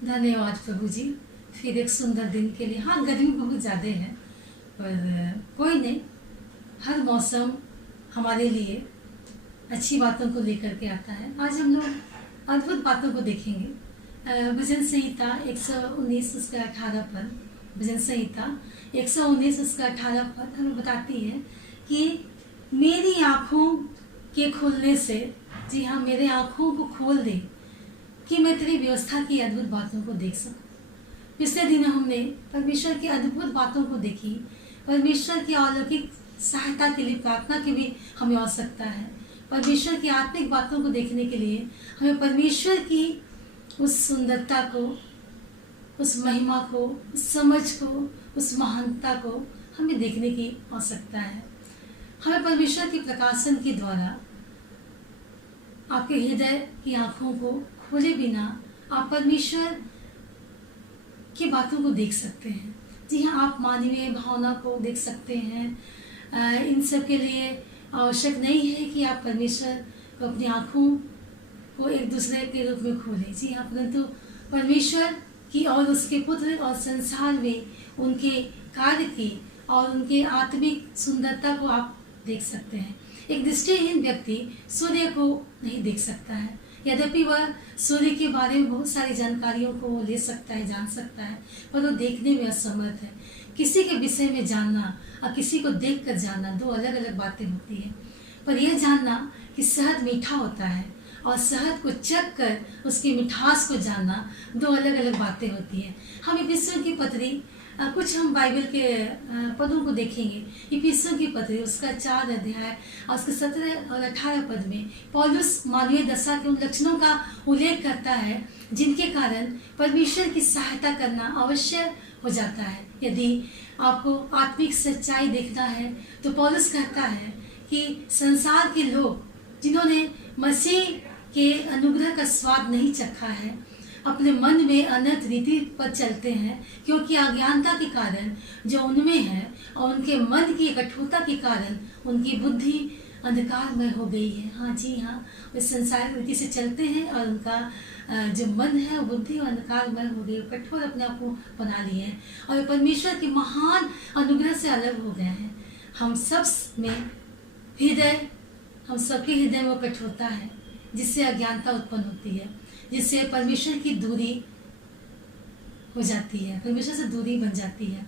धन्यवाद प्रभु जी। फिर एक सुंदर दिन के लिए। हाँ, गर्मी बहुत ज़्यादा है पर कोई नहीं, हर मौसम हमारे लिए अच्छी बातों को लेकर के आता है। आज हम लोग अद्भुत बातों को देखेंगे। भजन संहिता 119 उसका 18 पद। भजन संहिता 119 उसका 18 पद हमें बताती है कि मेरी आँखों के खुलने से, जी हाँ, मेरे आँखों को खोल दे कि मैं तेरी व्यवस्था की अद्भुत बातों को देख सकूं। पिछले दिनों हमने परमेश्वर की अद्भुत बातों को देखी। परमेश्वर की अलौकिक सहायता के लिए प्रार्थना की भी हमें आवश्यकता है। परमेश्वर की आत्मिक बातों को देखने के लिए हमें परमेश्वर की उस सुंदरता को, उस महिमा को, उस समझ को, उस महानता को हमें देखने की आवश्यकता है। हमें परमेश्वर की प्रकाशन के द्वारा आपके हृदय की आँखों को खोले बिना आप परमेश्वर की बातों को देख सकते हैं। जी हाँ, आप मानवीय भावना को देख सकते हैं। इन सब के लिए आवश्यक नहीं है कि आप परमेश्वर को अपनी आँखों को एक दूसरे के रूप में खोलें। जी हाँ, परंतु परमेश्वर की और उसके पुत्र और संसार में उनके कार्य की और उनके आत्मिक सुंदरता को आप देख सकते हैं। एक दृष्टिहीन व्यक्ति सूर्य को नहीं देख सकता है, यद्यपि वह सूर्य के बारे में बहुत सारी जानकारियों को ले सकता है, जान सकता है, पर वो देखने में असमर्थ है। किसी के विषय में जानना और किसी को देखकर जानना दो अलग अलग बातें होती है। पर यह जानना कि शहद मीठा होता है और शहद को चख कर उसकी मिठास को जानना दो अलग अलग बातें होती हैं। हम इफिसियों की पत्री कुछ हम बाइबल के पदों को देखेंगे। इफिसियों की पत्री उसका 4 अध्याय और उसके 17 और 18 पद में पौलुस मानवीय दशा के उन लक्षणों का उल्लेख करता है जिनके कारण परमेश्वर की सहायता करना अवश्य हो जाता है। यदि आपको आत्मिक सच्चाई देखना है तो पौलुस कहता है कि संसार के लोग जिन्होंने मसीह के अनुग्रह का स्वाद नहीं चखा है अपने मन में अनर्थ रीति पर चलते हैं, क्योंकि अज्ञानता के कारण जो उनमें है और उनके मन की कठोरता के कारण उनकी बुद्धि अंधकारमय हो गई है। हाँ जी हाँ, वे संसार रीति से चलते हैं और उनका जो मन है वो बुद्धि अंधकारमय हो गई, कठोर अपने आप को बना लिए हैं और परमेश्वर के महान अनुग्रह से अलग हो गए हैं। हम सब में हृदय, हम सबके हृदय में वो कठोरता है जिससे अज्ञानता उत्पन्न होती है, जिससे परमेश्वर की दूरी हो जाती है, परमेश्वर से दूरी बन जाती है।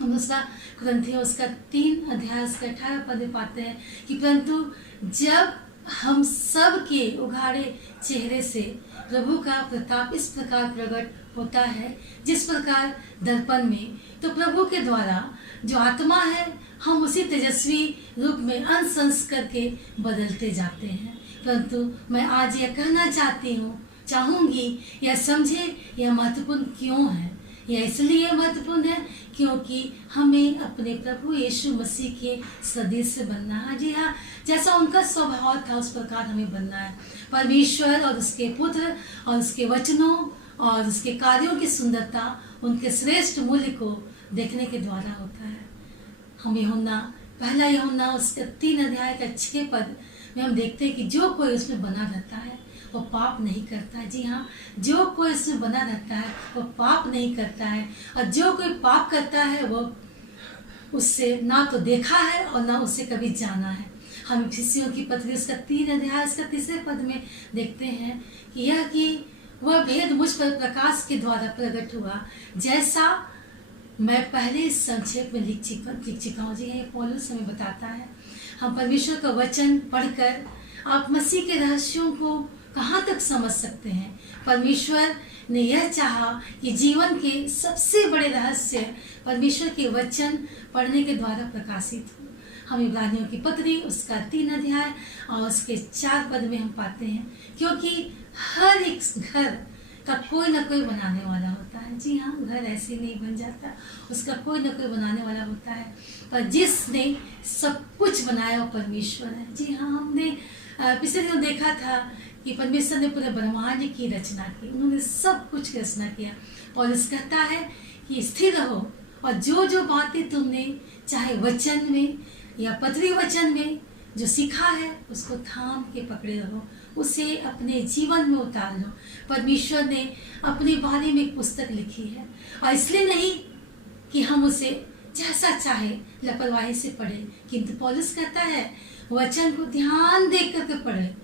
हम उसका ग्रंथियों उसका 3 अध्याय उसका 18 पद पाते हैं कि परंतु जब हम सब के उघाड़े चेहरे से प्रभु का प्रताप इस प्रकार प्रकट होता है जिस प्रकार दर्पण में, तो प्रभु के द्वारा जो आत्मा है हम उसी तेजस्वी रूप में अंश अंश करके बदलते जाते हैं। परंतु मैं आज यह कहना चाहूँगी यह समझे यह महत्वपूर्ण क्यों है। यह इसलिए महत्वपूर्ण है क्योंकि हमें अपने प्रभु यीशु मसीह के सदृश बनना है। जी हाँ, जैसा उनका स्वभाव था उस प्रकार हमें बनना है। परमेश्वर और उसके पुत्र और उसके वचनों और उसके कार्यों की सुंदरता उनके श्रेष्ठ मूल्य को देखने के द्वारा होता है। हम पहला यूहन्ना उसके 3 अध्याय का 6 पद में हम देखते हैं कि जो कोई उसमें बना रहता है वो पाप नहीं करता है। जी हाँ, जो कोई उसमें बना रहता है वो पाप नहीं करता है और जो कोई पाप करता है वो उससे ना तो देखा है और ना उससे कभी जाना है। हम इफिसियों की पत्री उसका 3 अध्याय उसका 3 पद में देखते हैं कि यह कि वह भेद मुझ पर प्रकाश के द्वारा प्रकट हुआ, जैसा मैं पहले संक्षेप में लिख चुका हूँ। जी हाँ, पौलुस हमें बताता है। हम परमेश्वर का वचन पढ़कर आप मसीह के रहस्यों को कहाँ तक समझ सकते हैं। परमेश्वर ने यह चाहा कि जीवन के सबसे बड़े रहस्य परमेश्वर के वचन पढ़ने के द्वारा प्रकाशित हो। हम इब्रानियों की पत्री उसका 3 अध्याय और उसके 4 पद में हम पाते हैं, क्योंकि हर एक घर का कोई ना कोई बनाने वाला होता है। जी हाँ, घर ऐसे नहीं बन जाता, उसका कोई ना कोई बनाने वाला होता है। पर जिसने सब कुछ बनाया वो परमेश्वर है। जी हाँ, हमने पिछले दिनों देखा था कि परमेश्वर ने पूरे ब्रह्मांड की रचना की, उन्होंने सब कुछ की रचना किया। पौलुस कहता है कि स्थिर रहो और जो जो बातें तुमने चाहे वचन में या पत्री वचन में जो सीखा है उसको थाम के पकड़े रहो उसे अपने जीवन में उतार लो। परमेश्वर ने अपने बारे में एक पुस्तक लिखी है, और इसलिए नहीं कि हम उसे जैसा चाहे लापरवाही से पढ़े, किंतु पौलुस कहता है वचन को ध्यान देख करके पढ़े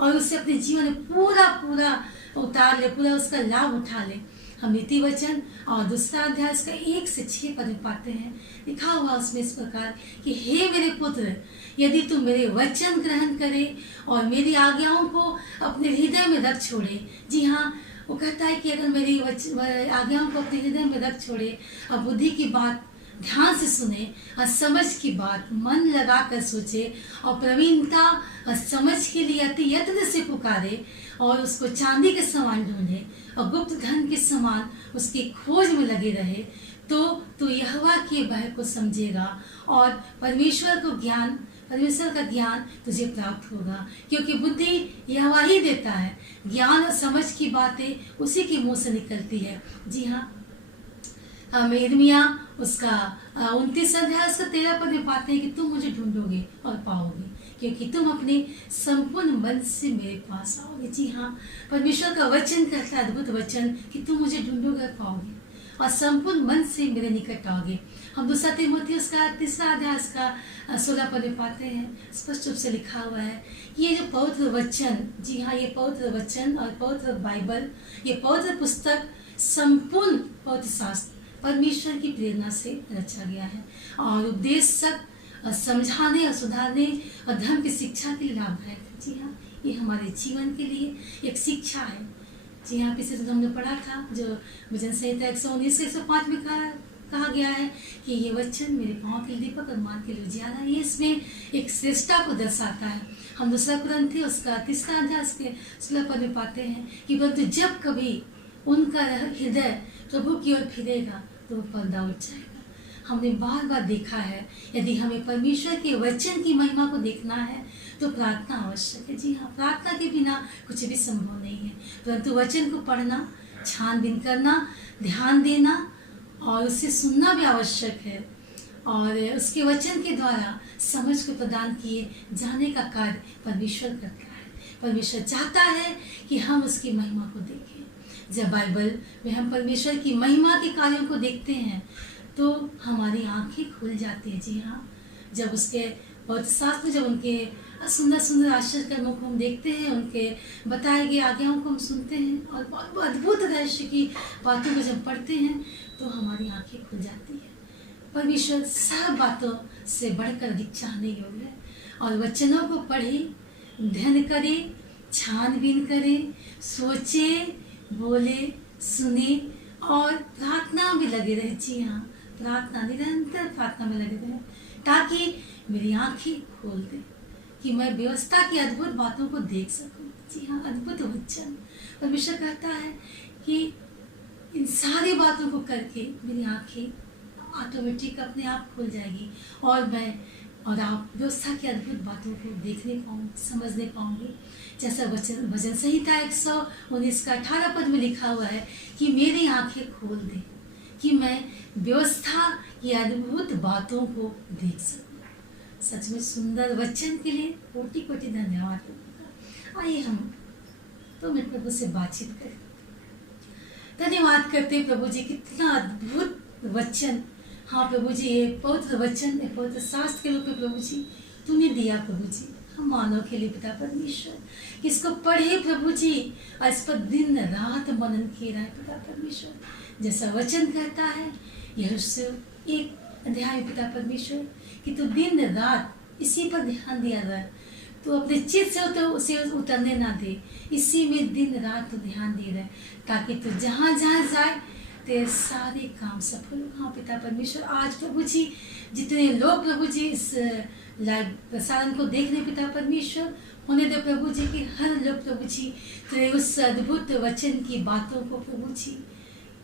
और उसे अपने जीवन में पूरा पूरा उतार ले, पूरा उसका लाभ उठा ले। हम नीति वचन और दूसरा अध्याय इसका 1 से 6 पद पाते हैं। लिखा हुआ उसमें इस प्रकार कि हे मेरे पुत्र, यदि तू मेरे वचन ग्रहण करे और मेरी आज्ञाओं को अपने हृदय में रख छोड़े। जी हाँ, वो कहता है कि अगर मेरी आज्ञाओं को अपने हृदय में रख छोड़े और बुद्धि की बात ध्यान से सुने और समझ की बात मन लगा कर सोचे और प्रवीणता और समझ के लिए अति यत्न से पुकारे और उसको चांदी के समान ढूंढे और गुप्त धन के समान उसकी खोज में लगे रहे, तो तू यहोवा के भय को समझेगा और परमेश्वर का ज्ञान तुझे प्राप्त होगा, क्योंकि बुद्धि यहोवा ही देता है, ज्ञान और समझ की बातें उसी के मुंह से निकलती है। जी हाँ, हम यिर्मयाह उसका 29 अध्याय उसका 13 पद में पाते हैं कि तुम मुझे ढूंढोगे और पाओगे, क्योंकि तुम अपने संपूर्ण मन से मेरे पास आओगे। जी हाँ, परमेश्वर का वचन कहता है, अद्भुत वचन, कि तुम मुझे ढूंढोगे और पाओगे और संपूर्ण मन से मेरे निकट आओगे। हम दूसरा तीमुथियुस उसका 3 अध्याय उसका 16 पद में पाते हैं, स्पष्ट रूप से लिखा हुआ है, ये जो पवित्र वचन, जी हाँ, ये पवित्र वचन और पवित्र बाइबल, ये पवित्र पुस्तक संपूर्ण पवित्र शास्त्र परमेश्वर की प्रेरणा से रचा गया है और उपदेशक समझाने और सुधारने और धर्म की शिक्षा के लिए लाभदायक है। जी हाँ, ये हमारे जीवन के लिए एक शिक्षा है। जी हाँ, पिछले तो हमने पढ़ा था जो वचन संहिता 119 से 105 में कहा गया है कि ये वचन मेरे पाँव के लिए दीपक और मार्ग के लिए उजियारा है। ये इसमें एक श्रेष्ठता को दर्शाता है। हम दूसरा कुरिन्थी उसका 3 अध्याय उसके 16 पद में पाते हैं कि परंतु जब कभी उनका हृदय प्रभु की ओर फिरेगा तो पर्दा उठ जाएगा। हमने बार बार देखा है, यदि हमें परमेश्वर के वचन की महिमा को देखना है तो प्रार्थना आवश्यक है। जी हाँ, प्रार्थना के बिना कुछ भी संभव नहीं है, परंतु वचन को पढ़ना, छानबीन करना, ध्यान देना और उससे सुनना भी आवश्यक है और उसके वचन के द्वारा समझ को प्रदान किए जाने का कार्य परमेश्वर करता है। परमेश्वर चाहता है कि हम उसकी महिमा को देखें। जब बाइबल में हम परमेश्वर की महिमा के कार्यों को देखते हैं तो हमारी आंखें खुल जाती है। जी हाँ, जब उसके पवित्र शास्त्र में जब उनके सुंदर सुंदर आश्चर्य कर्मों को हम देखते हैं, उनके बताए गए आज्ञाओं को हम सुनते हैं और बहुत अद्भुत रहस्य की बातों को जब पढ़ते हैं तो हमारी आंखें खुल जाती है। परमेश्वर सब बातों से बढ़कर अधिक चाहने योग्य है और वचनों को पढ़े, ध्यान करे, छानबीन करे, सोचे, बोले, सुने और प्रार्थना में लगे रहे। जी हाँ, प्रार्थना, निरंतर प्रार्थना में लगे रहे ताकि मेरी आंखें खोल दे कि मैं व्यवस्था की अद्भुत बातों को देख सकूं। जी हाँ, अद्भुत वचन परमेश्वर कहता है कि इन सारी बातों को करके मेरी आंखें ऑटोमेटिक अपने आप खुल जाएगी और आप व्यवस्था की अद्भुत बातों को देखने पाऊंगे, समझने पाऊंगे। जैसा भजन संहिता 119 का 18 पद में लिखा हुआ है कि मेरी आंखें खोल दे कि मैं व्यवस्था की अद्भुत बातों को देख सकूं। सच में सुंदर वचन के लिए कोटि कोटि धन्यवाद प्रभु का। आइए हम तो मैं प्रभु से बातचीत करें। धन्यवाद करते प्रभु जी, कितना अद्भुत वचन। हाँ प्रभु जी, ये पवित्र वचन, ये पवित्र शास्त्र के रूप में प्रभु जी तूने दिया प्रभु जी हम मानव के लिए पिता परमेश्वर, कि इसको पढ़े प्रभु जी और इस पर दिन रात मनन किए रहे पिता परमेश्वर। जैसा वचन कहता है यह उससे एक अध्याय पिता परमेश्वर कि तू दिन रात इसी पर ध्यान दिया रहे, तो अपने चित्त से तो उसे उतरने ना दे, इसी में दिन रात तो ध्यान दे रहे ताकि तू जहाँ जहाँ जाए तेरे सारे काम सफल हो। हाँ पिता परमेश्वर, आज प्रभु जी जितने लोग प्रभु जी इस लाइव प्रसारण को देख रहे पिता परमेश्वर, होने दे प्रभु जी कि हर लोग प्रभु जी तेरे उस अद्भुत वचन की बातों को प्रभु जी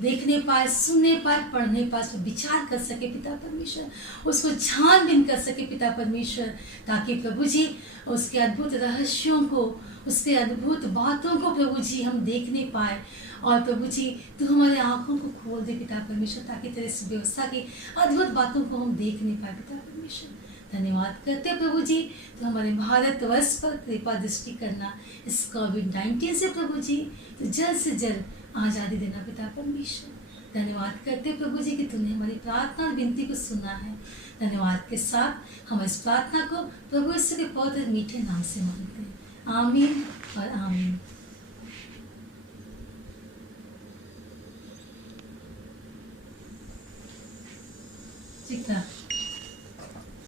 देखने पाए, सुनने पाए, पढ़ने पाए, उस पर विचार कर सके पिता परमेश्वर, उसको छानबीन कर सके पिता परमेश्वर, ताकि प्रभु जी उसके अद्भुत रहस्यों को, उसके अद्भुत बातों को प्रभु जी हम देखने पाए। और प्रभु जी तू हमारे आंखों को खोल दे पिता परमेश्वर, ताकि तेरे इस व्यवस्था की अद्भुत बातों को हम देख नहीं पाए पिता परमेश्वर। धन्यवाद करते हैं प्रभु जी। तो हमारे भारतवर्ष पर कृपा दृष्टि करना, इस कोविड-19 से प्रभु जी तो जल्द से जल्द आज़ादी देना पिता परमेश्वर। धन्यवाद करते हैं प्रभु जी कि तुमने हमारी प्रार्थना और विनती को सुना है। धन्यवाद के साथ हम इस प्रार्थना को प्रभु यीशु के पवित्र मीठे नाम से मांगते हैं। आमीन और आमीन। ठीक है।